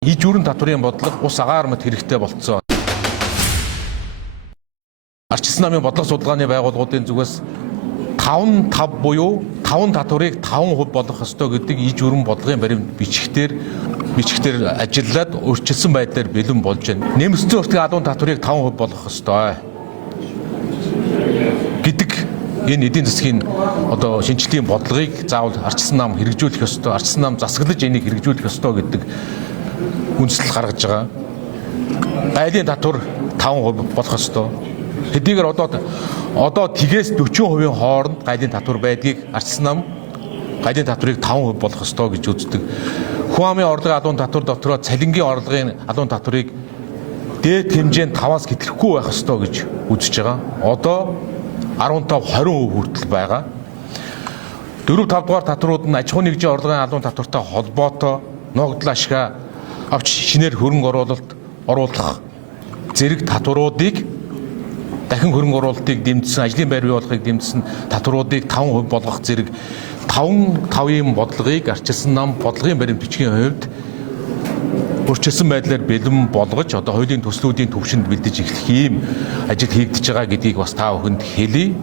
Иж бүрэн татврын бодлого ус агаар мэт хэрэгтэй болцсон. Арчилсан намын бодлого судалгааны байгууллагуудын зүгээс 5 буюу 5 татврыг 5% болгох ёстой гэдэг иж бүрэн бодлогын баримт бичгээр ажиллаад өөрчилсөн байдлаар бэлэн болж байна. Нэмэгдсэн уртгийн адуун татврыг 5% болгох ёстой гэдэг энэ эдийн засгийн одоо шинжилгээний бодлогыг заавал арчилсан нам хэрэгжүүлэх ёстой, арчилсан нам засаглаж энийг хэрэгжүүлэх ёстой гэдэг үндэслэл гаргаж байгаа. Гайлын татвар 5% болох ёстой. Хэдийгээр одоо тгээс 40% хооронд гайлын татвар байдгийг арчилсан нам гайлын татврыг 5% болгох ёстой гэж үздэг. Хүн амын орлогын адуун татвар дотроо цалингийн орлогын адуун татврыг дээд хэмжээнд 5-аас хэтрэхгүй байх ёстой гэж үзэж байгаа. Одоо 15-20% хүртэл байгаа. 4-5 дугаар татварууд нь аж ахуйн нэгжийн орлогын адуун татвартай холбоотой ногдол ашгаа авч шинээр хөрөнгө оруулах зэрэг татваруудыг дахин хөрөнгө оруулалтыг дэмжсэн, ажлын байр бий болохыг дэмжсэн татваруудыг 5% болгох зэрэг 5-5-ийн бодлогыг арчилсан нам бодлогын баримт бичгийн хувьд өөрчилсөн байдлаар бэлэн болгож одоо хуулийн төслүүдийн төвшөнд бэлдэж эхлэх ийм ажил хийгдэж байгаа гэдгийг бас та бүхэнд хэлье.